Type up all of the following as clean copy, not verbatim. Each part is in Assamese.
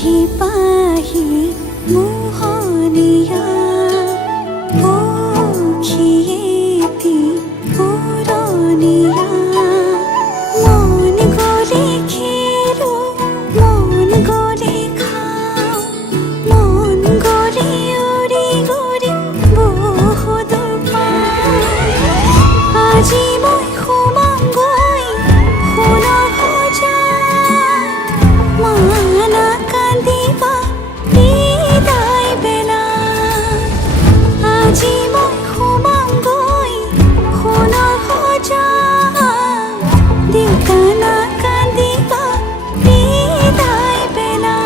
পাহি মোহনীয়া পক্ষীয়েতি পুৰণীয়া মন গ'লে খেলো মন গ'লে খাওঁ মন গ'লে উৰি উৰি বহুদূৰ পাওঁ আজি মই সোমামগৈ সোণৰ সজাত মানা কান্দিবা বিদায় বেলা আজি মই সোমামগৈ সোণৰ সজাত দেউতা নাকান্দিবা বিদায় বেলা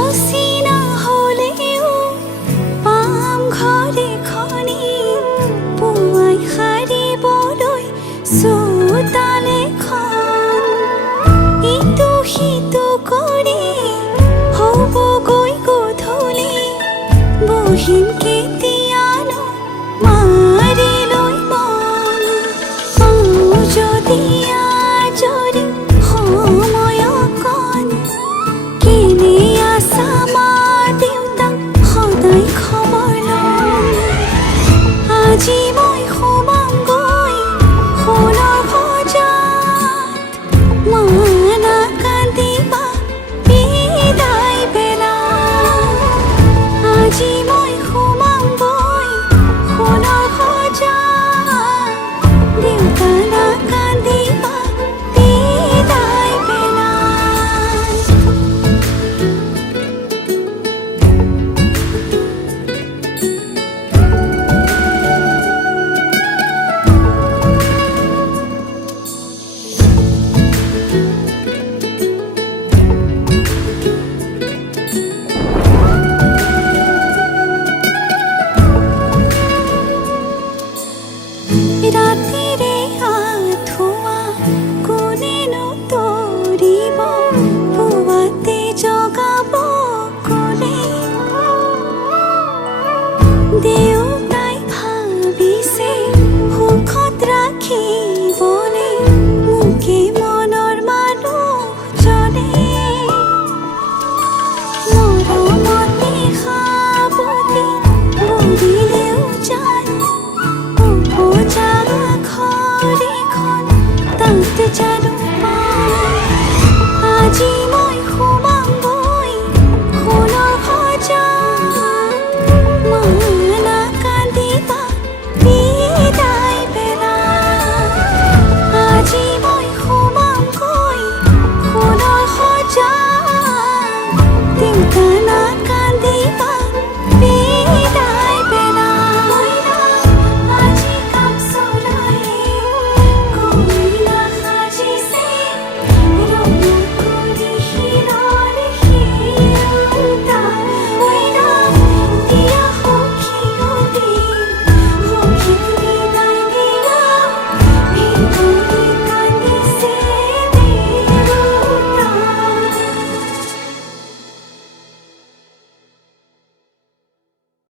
অচিনা হ'লেও পাম ঘৰ এখনি পুৱাই সাৰিবলৈ চোতাল এখন ইটো সিটো কৰি হ'বগৈ গধূলি বহিম কেতিয়ানো মাৰি লৈ মন পাওঁ যদি আজৰি সময় অকণ কেনে আছা মা দেউতা সদায় খবৰ লওঁ আজি মই সোমামগৈ সোণৰ সজাত মানা কান্দিবা বিদায় বেলা আজি মই সোমামগৈ সোণৰ সজাত দেউতা নাকান্দিবা বিদায় বেলা ৰাতিৰে আঁঠুৱা কোনেনো তৰিব পুৱাতে জগাব ক'লে দেউতাই ভাবিছে সুখত ৰাখিবলে মোকে মনৰ মানুহজনে মৰমতে সাৱটি বুলিলেও জান উপজা ঘৰ এখন তাত জানো পাওঁ আজি মই সোমামগৈ সোণৰ সজাত মানা কান্দিবা বিদায় বেলা আজি মই সোমামগৈ সোণৰ সজাত দেউতা নাকান্দিবা বিদায় বেলা আজি কাম চৰায়ে কইনা সাজিছে ৰঙা